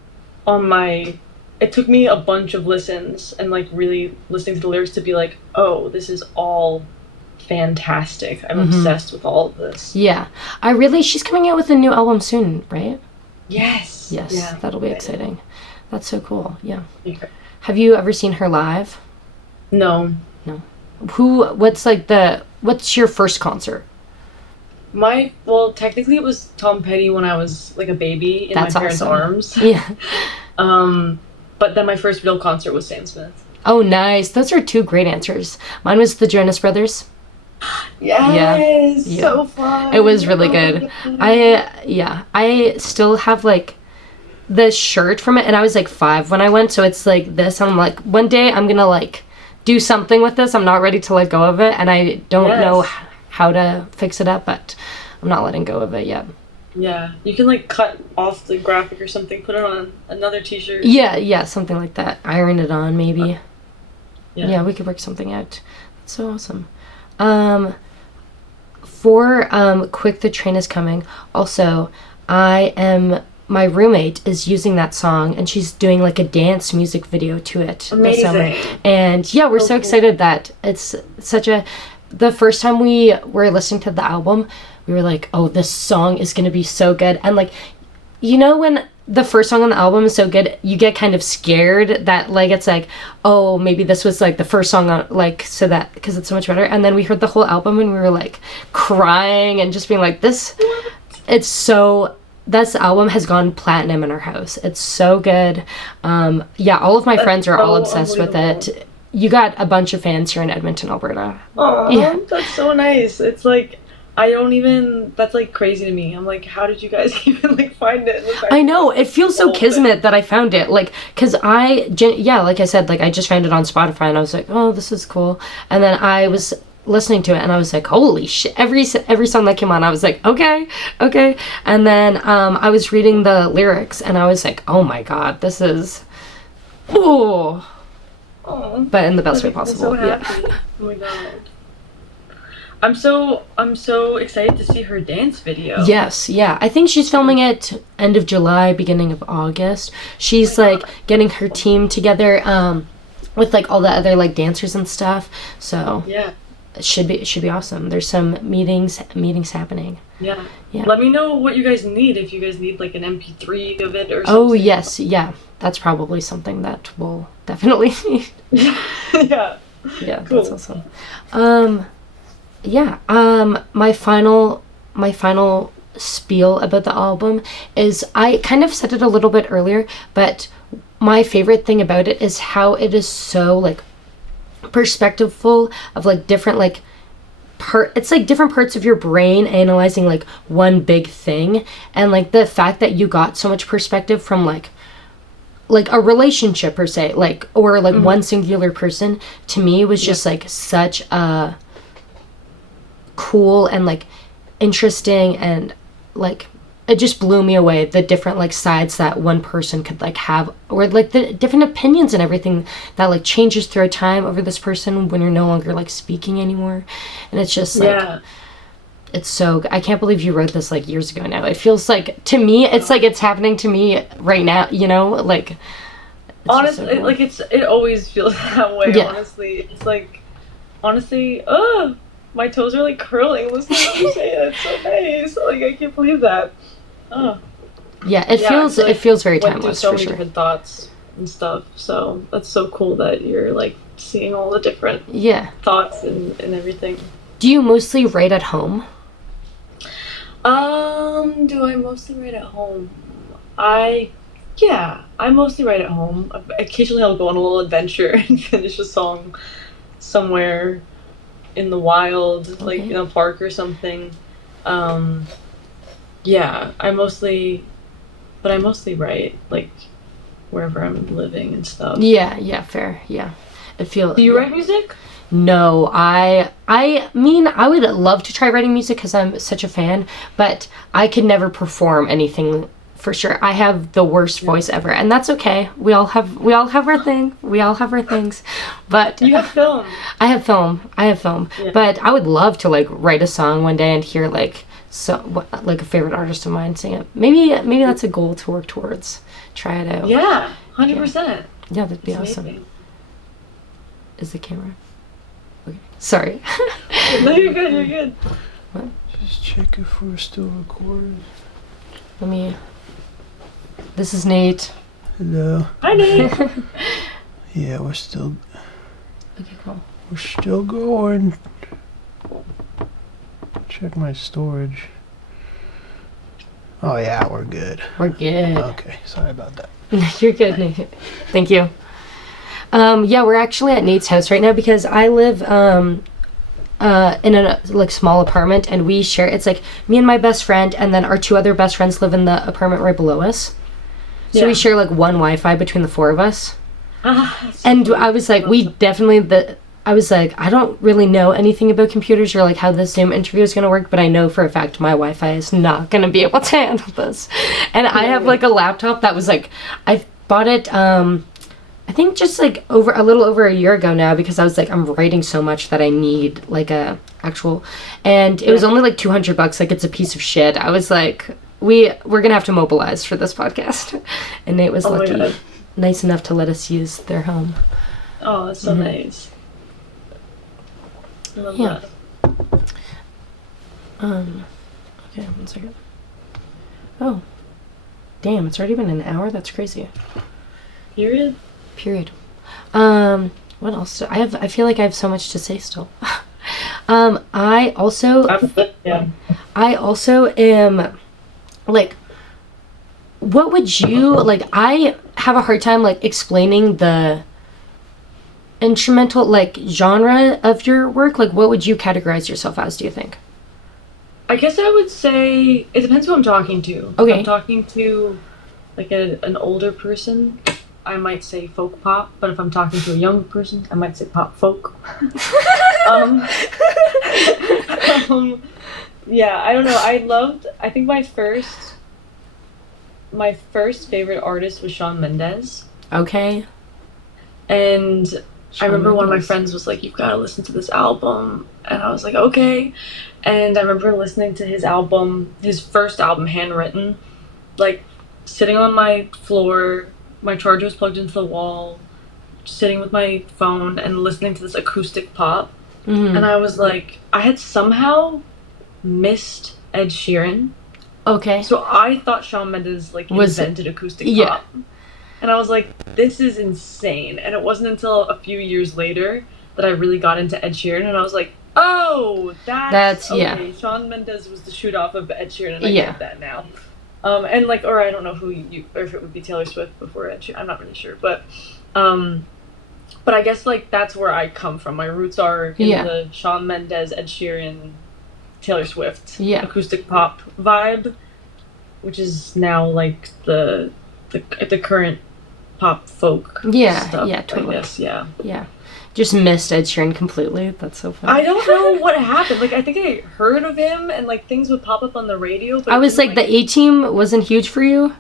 it took me a bunch of listens and like really listening to the lyrics to be like, oh, this is all fantastic. I'm obsessed with all of this. Yeah. She's coming out with a new album soon, right? Yes. Yes. Yeah. That'll be exciting. That's so cool. Yeah. Okay. Have you ever seen her live? No. No. What's your first concert? Well, technically it was Tom Petty when I was like a baby in That's my parents' awesome. arms. Yeah. But then my first real concert was Sam Smith. Oh, nice. Those are two great answers. Mine was the Jonas Brothers. Yes, Yeah. so fun. It was really good. I still have like the shirt from it, and I was like 5 when I went, so it's like this. I'm like, one day I'm gonna like do something with this. I'm not ready to let go of it, and I don't know how to fix it up, but I'm not letting go of it yet. Yeah, you can like cut off the graphic or something, put it on another t-shirt. Yeah, something like that. Iron it on, maybe. Yeah, we could work something out. That's so awesome. For Quick the Train is Coming, also, my roommate is using that song, and she's doing like a dance music video to it this summer. And yeah, we're so excited that it's the first time we were listening to the album, we were like, oh, this song is gonna be so good. And like, you know, when the first song on the album is so good, you get kind of scared that like it's like, oh, maybe this was like the first song on, like, so that because it's so much better. And then we heard the whole album and we were like crying and just being like, this album has gone platinum in our house. It's so good. All of my friends are all obsessed with it. You got a bunch of fans here in Edmonton, Alberta. Oh, that's so nice. It's like, that's like crazy to me. I'm like, how did you guys even like find it? I know, it feels so kismet that I found it. Like, cause like I said, like I just found it on Spotify and I was like, oh, this is cool. And then I was listening to it and I was like, holy shit, every song that came on, I was like, okay. And then I was reading the lyrics and I was like, oh my God, this is, oh. But in the best way possible. I'm so happy. Oh my God. I'm so excited to see her dance video. Yes, yeah. I think she's filming it end of July, beginning of August. She's like getting her team together with like all the other like dancers and stuff. So yeah, it should be awesome. There's some meetings happening. Yeah. Let me know what you guys need, if you guys need like an MP3 of it or something. Oh yes, yeah. That's probably something that we'll definitely need. Yeah. Yeah, cool. That's awesome. My final spiel about the album is, I kind of said it a little bit earlier, but my favorite thing about it is how it is so like perspectiveful of like different like it's like different parts of your brain analyzing like one big thing, and like the fact that you got so much perspective from like a relationship per se, like, or like one singular person, to me was just like such a cool and like interesting, and like it just blew me away, the different like sides that one person could like have, or like the different opinions and everything that like changes through time over this person when you're no longer like speaking anymore. And it's just like it's so I can't believe you wrote this like years ago now. It feels like, to me, it's like it's happening to me right now, you know, like honestly, so cool. like it always feels that way. Yeah. Honestly, it's like, my toes are like curling listening to you say it. It's so nice. Like, I can't believe that. It feels very timeless. timeless, So for many sure. different thoughts and stuff. So that's so cool that you're like seeing all the different thoughts and everything. Do you mostly write at home? Do I mostly write at home? I mostly write at home. Occasionally I'll go on a little adventure and finish a song somewhere in the wild, like in a park or something. I mostly write like wherever I'm living and stuff. Yeah, fair. Yeah. It feels. Do you write music? No, I mean, I would love to try writing music because I'm such a fan, but I could never perform anything for sure. I have the worst voice ever, and that's okay. We all have our thing. We all have our things. But You have film. I have film. Yeah. But I would love to like write a song one day and hear like like a favorite artist of mine sing it. Maybe that's a goal to work towards. Try it out. Yeah, 100%. Yeah, that'd be It's awesome. amazing. Is the camera? Okay. Sorry. No, you're good. You're good. Just check if we're still recording. Let me. This is Nate. Hello. Hi, Nate. Yeah, we're still Okay, cool. going. Check my storage. Oh yeah, we're good. We're good. Okay, sorry about that. You're good, Nate. Thank you. Yeah, we're actually at Nate's house right now because I live in a like small apartment, and we share. It's like me and my best friend, and then our two other best friends live in the apartment right below us. So Yeah. we share like one Wi-Fi between the four of us. That's And so I was like, funny. I was like, I don't really know anything about computers or like how this Zoom interview is going to work, but I know for a fact my Wi-Fi is not going to be able to handle this. And I have like a laptop that was like, I bought it, I think just like a little over a year ago now, because I was like, I'm writing so much that I need like a actual, and it was only like $200. Like, it's a piece of shit. I was like, we're going to have to mobilize for this podcast. And Nate was Oh my lucky, God. nice enough to let us use their home. Oh, that's so nice. I love Yeah. that. Okay, 1 second. Oh, damn, it's already been an hour? That's crazy. Period. Period. What else? I feel like I have so much to say still. I also Yeah. am like, what would you like? I have a hard time like explaining the instrumental like genre of your work. Like, what would you categorize yourself as, do you think? I guess I would say it depends who I'm talking to. Okay. If I'm talking to like an older person, I might say folk pop, but if I'm talking to a young person, I might say pop folk. um, yeah, I don't know. I think my first favorite artist was Shawn Mendes. Okay. And I remember one of my Mendes. friends was like, "You've got to listen to this album." And I was like, "Okay." And I remember listening to his first album, Handwritten, like sitting on my floor, my charger was plugged into the wall, sitting with my phone and listening to this acoustic pop. Mhm. And I was like, I had somehow missed Ed Sheeran. Okay. So I thought Shawn Mendes like Was- invented acoustic yeah. pop. And I was like, this is insane. And it wasn't until a few years later that I really got into Ed Sheeran, and I was like, oh, that's okay. yeah. Shawn Mendes was the shoot off of Ed Sheeran, and I Yeah. get that now. And like, or I don't know or if it would be Taylor Swift before Ed Sheeran. I'm not really sure, but I guess like that's where I come from. My roots are in Yeah. the Shawn Mendes, Ed Sheeran, Taylor Swift Yeah. acoustic pop vibe, which is now like the current pop folk Yeah, stuff, yeah, totally. I guess, yeah. Yeah. Just missed Ed Sheeran completely. That's so funny. I don't know what happened. Like, I think I heard of him and like things would pop up on the radio, but I it was didn't, like, the A-Team wasn't huge for you?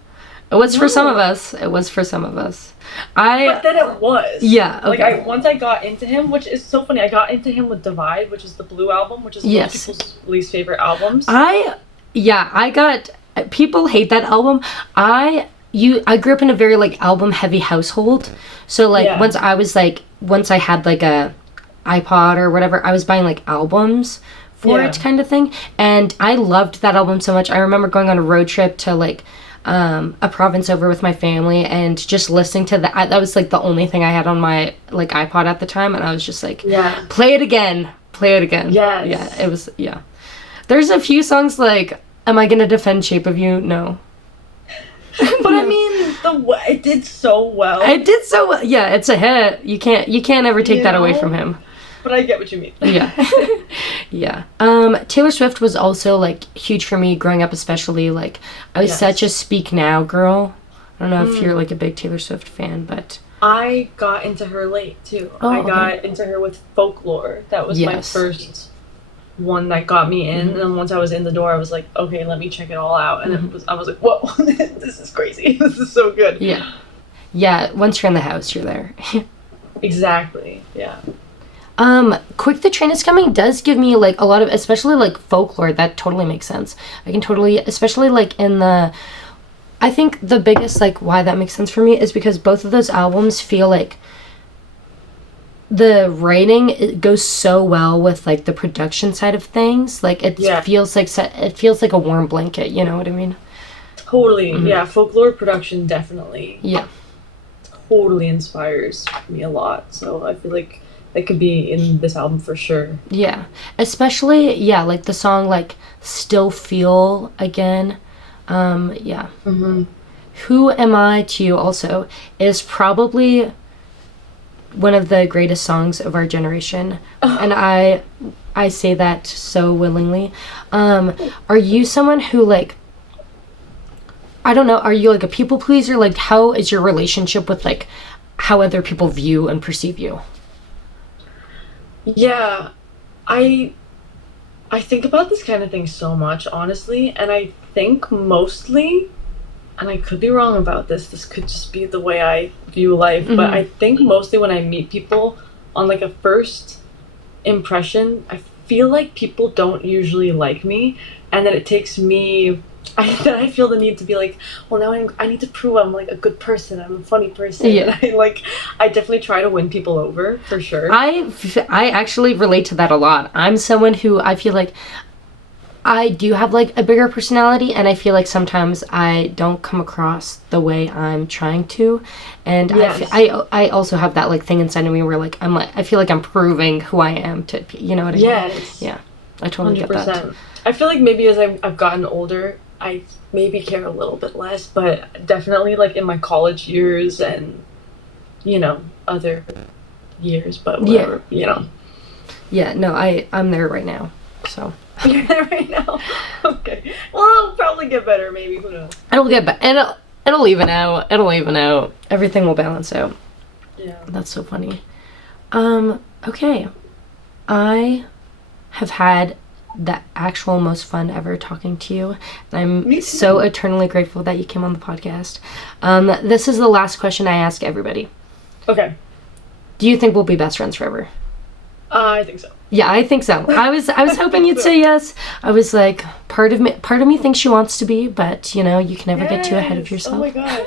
It was for some No. of us. It was for some of us. but then it was. Yeah, Like, okay. once I got into him, which is so funny, I got into him with Divide, which is the Blue album, which is Yes. most people's least favorite albums. People hate that album. I grew up in a very like album heavy household. So like Yeah. once I had like a iPod or whatever, I was buying like albums for Yeah. it kind of thing. And I loved that album so much. I remember going on a road trip to like a province over with my family and just listening to that. That was like the only thing I had on my like iPod at the time, and I was just like, Yeah. play it again. Yes. Yeah, it was, yeah. There's a few songs like, am I gonna defend Shape of You? No. But I mean, it did so well. It did so well. Yeah, it's a hit. You can't ever take You that away know? from him. But I get what you mean. Yeah. Yeah. Taylor Swift was also like huge for me growing up, especially like I was Yes. such a Speak Now girl. I don't know if you're like a big Taylor Swift fan, but I got into her late too. Oh, I okay. got into her with Folklore. That was my Yes. first one that got me in. And then once I was in the door, I was like, okay, let me check it all out. And I was like, whoa, this is crazy. This is so good. yeah, once you're in the house, you're there. Exactly. Yeah. Quick the Train is Coming does give me like a lot of, especially like Folklore, that totally makes sense. I can totally, especially like in the, I think the biggest like why that makes sense for me is because both of those albums feel like the writing, it goes so well with like the production side of things. Like it feels like a warm blanket, you know what I mean? Totally. Yeah. Folklore production definitely. Yeah. Totally inspires me a lot. So I feel like that could be in this album for sure. Yeah. Especially, yeah, like the song like Still Feel Again. Yeah. Who Am I to You also is probably one of the greatest songs of our generation. And I say that so willingly. Are you someone who like, I don't know, are you like a people pleaser? Like how is your relationship with like how other people view and perceive you? Yeah. I think about this kind of thing so much, honestly, and I think mostly, and I could be wrong about this could just be the way I view life, but I think mostly when I meet people on like a first impression, I feel like people don't usually like me, and that it takes me, I feel the need to be like, well, now I need to prove I'm like a good person, I'm a funny person. Yeah. And I definitely try to win people over, for sure. I actually relate to that a lot. I'm someone who I feel like I do have like a bigger personality, and I feel like sometimes I don't come across the way I'm trying to, and Yes. I also have that like thing inside of me where like I feel like I'm proving who I am to, you know what I mean? Yes. Yeah, I totally get that. I feel like maybe as I've gotten older, I maybe care a little bit less, but definitely like in my college years and, you know, other years, but whatever, you know. Yeah, no, I'm there right now, so. You're there right now? Okay. Well, it'll probably get better, maybe, who knows. It'll get better. It'll even out. It'll even out. Everything will balance out. Yeah. That's so funny. Okay. I have had the actual most fun ever talking to you. And I'm so eternally grateful that you came on the podcast. This is the last question I ask everybody. Okay. Do you think we'll be best friends forever? I think so. Yeah, I think so. I was hoping you'd say yes. I was like, part of me thinks she wants to be, but you know, you can never get too ahead of yourself. Oh my god.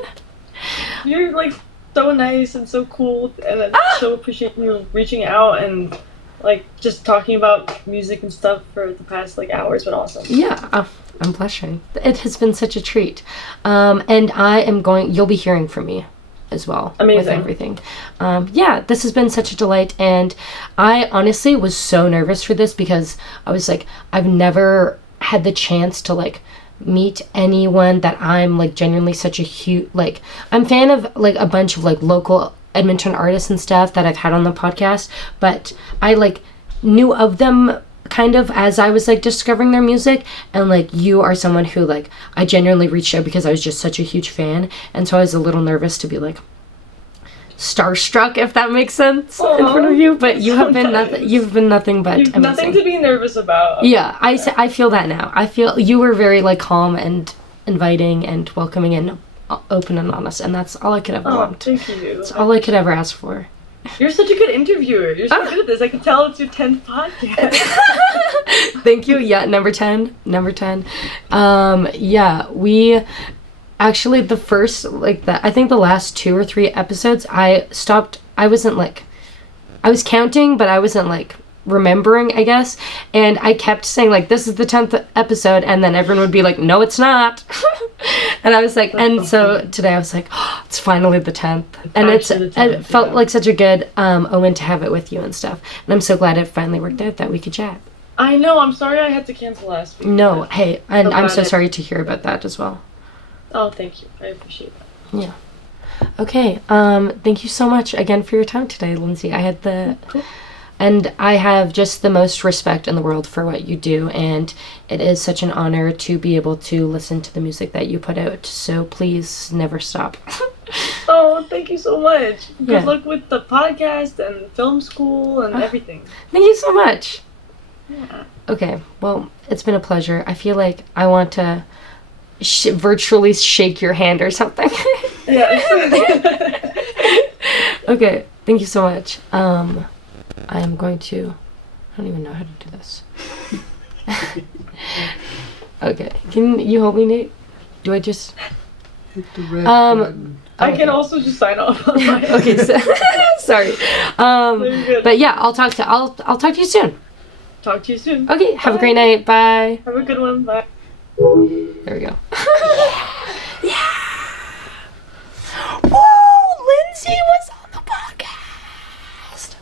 You're like so nice and so cool, and I so appreciate you reaching out and like just talking about music and stuff for the past like hour has been awesome. Yeah, I'm blushing. It has been such a treat. And you'll be hearing from me as well. Amazing. With everything. Yeah, this has been such a delight, and I honestly was so nervous for this because I was like, I've never had the chance to like meet anyone that I'm like genuinely such a huge, like, I'm fan of like a bunch of like local Edmonton artists and stuff that I've had on the podcast, but I like knew of them kind of as I was like discovering their music, and like you are someone who like I genuinely reached out because I was just such a huge fan, and so I was a little nervous to be like starstruck, if that makes sense, in front of you, but you have been nothing but amazing. Nothing to be nervous about. Yeah, I feel that now. I feel you were very like calm and inviting and welcoming and open and honest, and that's all I could ever want. Thank you. That's all I could ever ask for. You're such a good interviewer. You're so good at this. I can tell it's your 10th podcast. Thank you. Yeah, number 10. Yeah, we actually I think the last 2 or 3 episodes I was counting, but I wasn't like remembering, I guess, and I kept saying like, this is the 10th episode, and then everyone would be like, no, it's not. And I was like, and so today I was like, oh, it's finally the 10th, and it felt like such a good omen to have it with you and stuff, and I'm so glad it finally worked out that we could chat. I know, I'm sorry I had to cancel last week. No, hey, and I'm so sorry to hear about that as well. Oh, thank you. I appreciate that. Yeah. Okay, thank you so much again for your time today, Lindsay. I had And I have just the most respect in the world for what you do, and it is such an honor to be able to listen to the music that you put out. So please never stop. Oh, thank you so much. Yeah. Good luck with the podcast and film school and everything. Thank you so much. Yeah. Okay, well, it's been a pleasure. I feel like I want to virtually shake your hand or something. Yeah. Okay, thank you so much. I am going to... I don't even know how to do this. Okay, can you help me, Nate? Do I just... Hit the red button. I can also just sign off on my Okay, so, sorry. Very good. But yeah, I'll talk to you soon. Talk to you soon. Okay, have a great night. Bye. Have a good one. Bye. There we go. Yeah. Whoa, Lindsay was on the podcast.